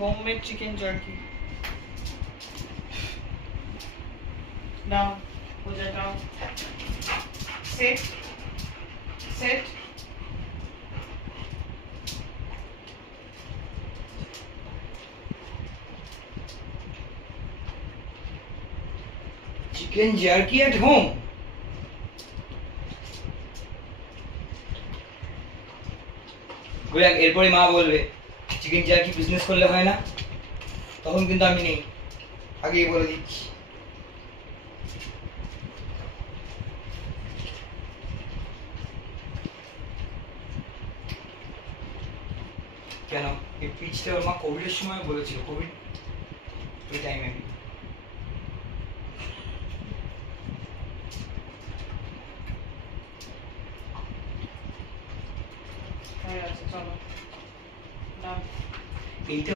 homemade chicken jerky. Down. Put that down. Sit. Sit. Chicken jerky at home. এরপরে মা বলবে chicken jerky business করলে হয় না, তখন কিন্তু আমি নেই, আগেই বলে দিচ্ছি। কেন এই পিচটা ওর মা কোভিডের সময় বলেছিল, কোভিড ওই টাইমে। হয়ে গেছে, চলো। Done. এইটা